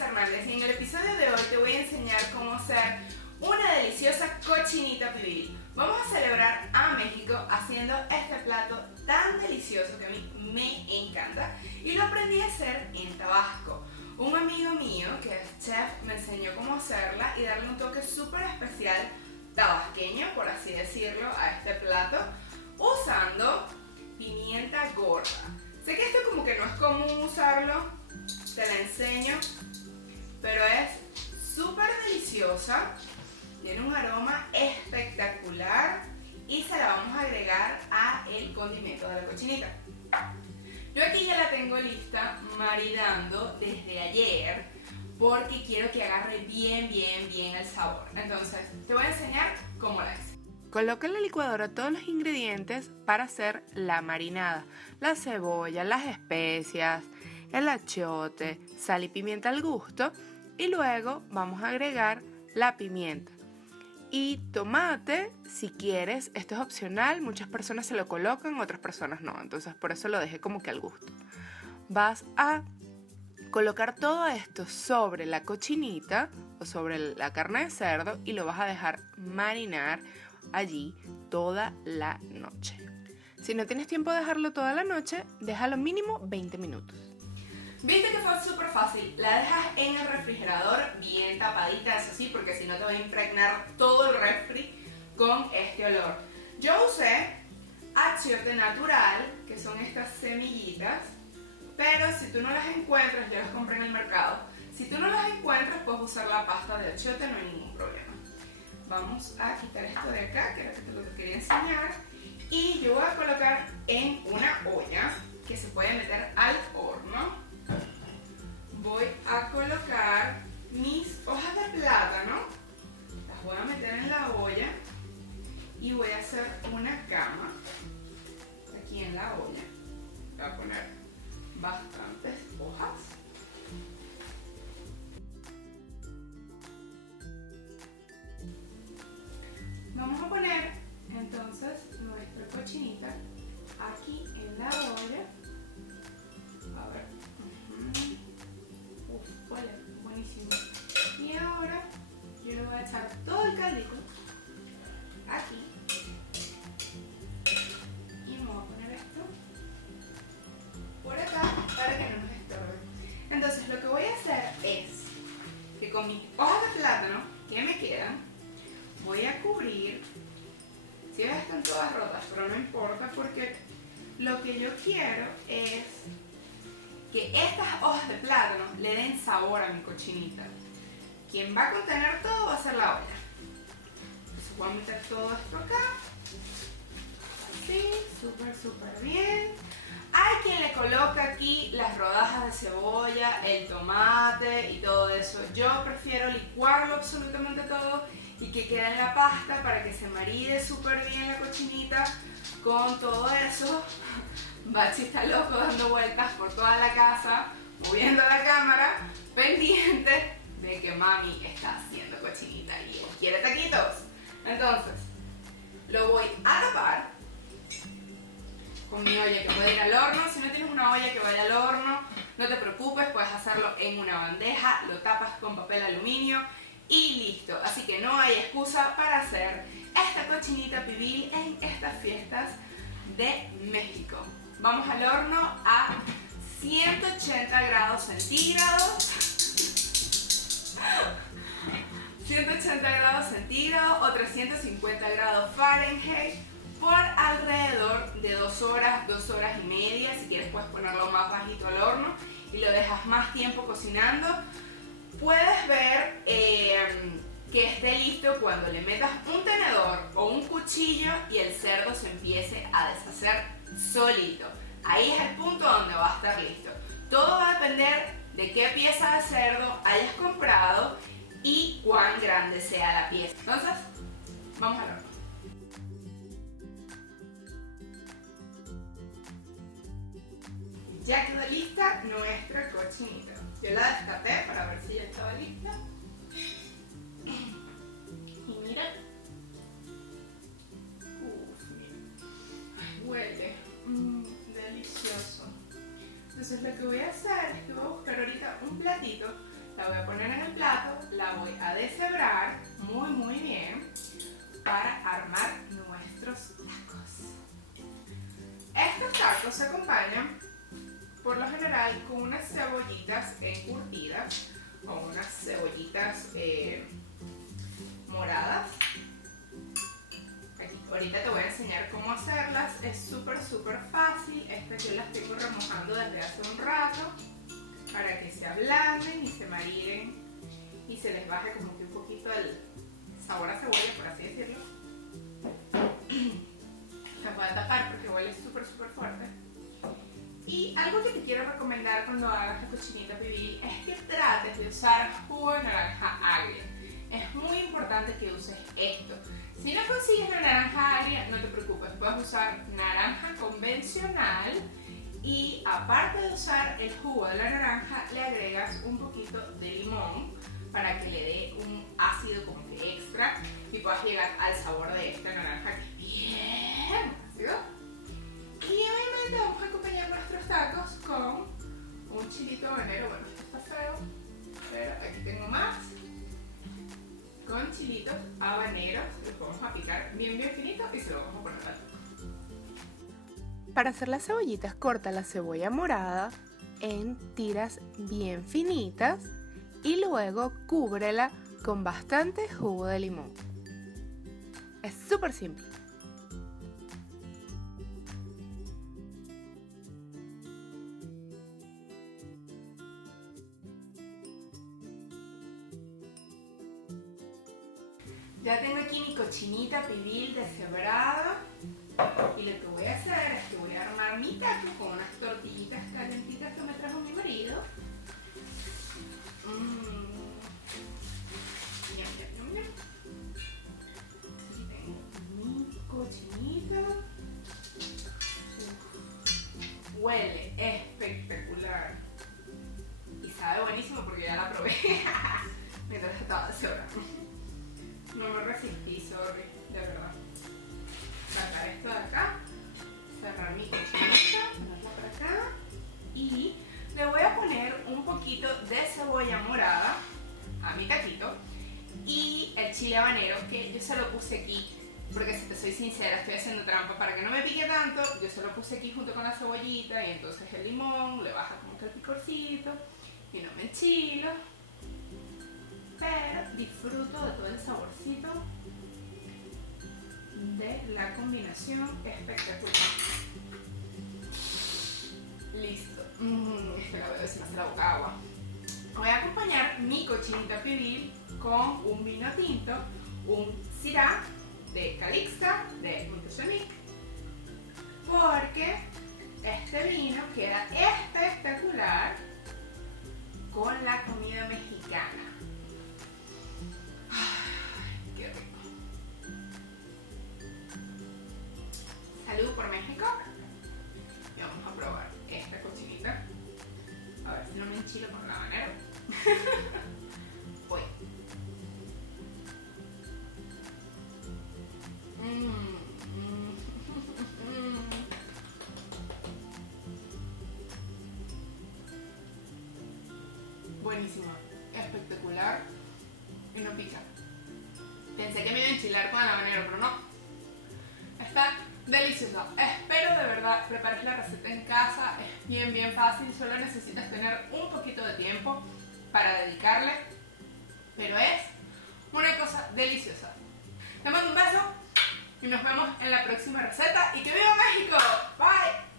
Hernández y en el episodio de hoy te voy a enseñar cómo hacer una deliciosa cochinita pibil. Vamos a celebrar a México haciendo este plato tan delicioso que a mí me encanta y lo aprendí a hacer en Tabasco. Un amigo mío que es chef me enseñó cómo hacerla y darle un toque súper especial tabasqueño, por así decirlo, a este plato usando pimienta gorda. Sé que esto como que no es común usarlo, te la enseño, pero es súper deliciosa, tiene un aroma espectacular y se la vamos a agregar a el condimento de la cochinita. Yo aquí ya la tengo lista marinando desde ayer porque quiero que agarre bien el sabor. Entonces te voy a enseñar cómo la hice. Coloca en la licuadora todos los ingredientes para hacer la marinada. La cebolla, las especias, el achiote, sal y pimienta al gusto. Y luego vamos a agregar la pimienta. Y tomate, si quieres, esto es opcional. Muchas personas se lo colocan, otras personas no. Entonces por eso lo dejé como que al gusto. Vas a colocar todo esto sobre la cochinita o sobre la carne de cerdo y lo vas a dejar marinar allí toda la noche. Si no tienes tiempo de dejarlo toda la noche, déjalo mínimo 20 minutos. ¿Viste que fue súper fácil? La dejas en el refrigerador bien tapadita, eso sí, porque si no te va a impregnar todo el refri con este olor. Yo usé achiote natural, que son estas semillitas, pero si tú no las encuentras, yo las compré en el mercado. Si tú no las encuentras, puedes usar la pasta de achiote, no hay ningún problema. Vamos a quitar esto de acá, que era lo que quería enseñar. Y yo voy a colocar en una olla que se puede meter al horno. Voy a colocar mis hojas de plátano. Las voy a meter en la olla. Y voy a hacer una cama aquí en la olla. Voy a poner bastantes hojas. Vamos a poner entonces nuestra cochinita aquí en la olla. A ver. Huele buenísimo. Y ahora yo le voy a echar todo el caldito aquí. Y me voy a poner esto por acá para que no nos estorbe. Entonces lo que voy a hacer es que con mis hojas de plátano que me quedan, voy a cubrir. Si ves, están todas rotas, pero no importa porque lo que yo quiero es que estas hojas de plátano le den sabor a mi cochinita. Quien va a contener todo va a ser la olla. Entonces voy a meter todo esto acá. Así, súper bien. Hay quien le coloca aquí las rodajas de cebolla, el tomate y todo eso. Yo prefiero licuarlo absolutamente todo y que quede en la pasta para que se maride súper bien la cochinita con todo eso. Bachi está loco dando vueltas por toda la casa, moviendo la cámara, pendiente de que mami está haciendo cochinita y él quiere taquitos. Entonces, lo voy a tapar con mi olla que puede ir al horno. Si no tienes una olla que vaya al horno, no te preocupes, puedes hacerlo en una bandeja, lo tapas con papel aluminio y listo. Así que no hay excusa para hacer esta cochinita pibil en estas fiestas de México. Vamos al horno a 180 grados centígrados. 180 grados centígrados o 350 grados Fahrenheit por alrededor de 2 horas, 2 horas y media. Si quieres puedes ponerlo más bajito al horno y lo dejas más tiempo cocinando. Puedes ver que esté listo cuando le metas un tenedor o un cuchillo y el cerdo se empiece a deshacer solito. Ahí es el punto donde va a estar listo. Todo va a depender de qué pieza de cerdo hayas comprado y cuán grande sea la pieza. Entonces, vamos al horno. Ya quedó lista nuestra cochinita. Yo la destapé para ver si ya estaba lista. Y mira. Huele delicioso. Entonces lo que voy a hacer es que voy a buscar ahorita un platito La voy a poner en el plato, la voy a deshebrar muy bien para armar nuestros tacos. Estos tacos se acompañan por lo general con unas cebollitas encurtidas o unas cebollitas moradas. Aquí, ahorita te voy a enseñar cómo hacerlas, es súper fácil. Estas yo las tengo remojando desde hace un rato para que se ablanden y se marinen y se les baje como que un poquito el sabor a cebolla, por así decirlo. La voy a tapar porque huele súper fuerte. Y algo que te quiero recomendar cuando hagas la cochinita pibil es que trates de usar jugo de naranja agria. Es muy importante que uses esto. Si no consigues la naranja agria, no te preocupes, puedes usar naranja convencional y aparte de usar el jugo de la naranja, le agregas un poquito de limón para que le dé un ácido como que extra y puedas llegar al sabor de esta naranja que es bien ácido. Y obviamente vamos a acompañar nuestros tacos con un chilito habanero. Bueno, esto está feo, pero aquí tengo más. Con chilitos habaneros, los vamos a picar bien finito y se lo vamos a poner al taco. Para hacer las cebollitas, corta la cebolla morada en tiras bien finitas y luego cúbrela con bastante jugo de limón. Es súper simple. Ya tengo aquí mi cochinita pibil deshebrada y lo que voy a hacer es que voy a armar mi taco con unas tortillitas calentitas que me trajo mi marido. Ñam. Aquí tengo mi cochinita. Huele espectacular y sabe buenísimo porque ya la probé mientras estaba deshebrando. No me resistí, sorry, de verdad. Sacar esto de acá, cerrar mi cochinita, ponerla para acá y le voy a poner un poquito de cebolla morada a mi taquito y el chile habanero que yo se lo puse aquí porque si te soy sincera estoy haciendo trampa para que no me pique tanto. Yo se lo puse aquí junto con la cebollita y entonces el limón le baja como que el picorcito y no me enchilo. Pero disfruto de todo el saborcito de la combinación espectacular. Listo. Espera, voy a ver si me hace la boca agua. Voy a acompañar mi cochinita pibil con un vino tinto, un Syrah de Calixta de Montesonic, porque este vino queda espectacular con la comida mexicana. Qué rico. Salud por México. Y vamos a probar esta cochinita. A ver si no me enchilo con el habanero. Voy. Buenísimo. Espectacular. Y no pica. Pensé que me iba a enchilar con el habanero, pero no. Está deliciosa. Espero de verdad prepares la receta en casa. Es bien fácil. Solo necesitas tener un poquito de tiempo para dedicarle. Pero es una cosa deliciosa. Te mando un beso y nos vemos en la próxima receta. ¡Y que viva México! Bye.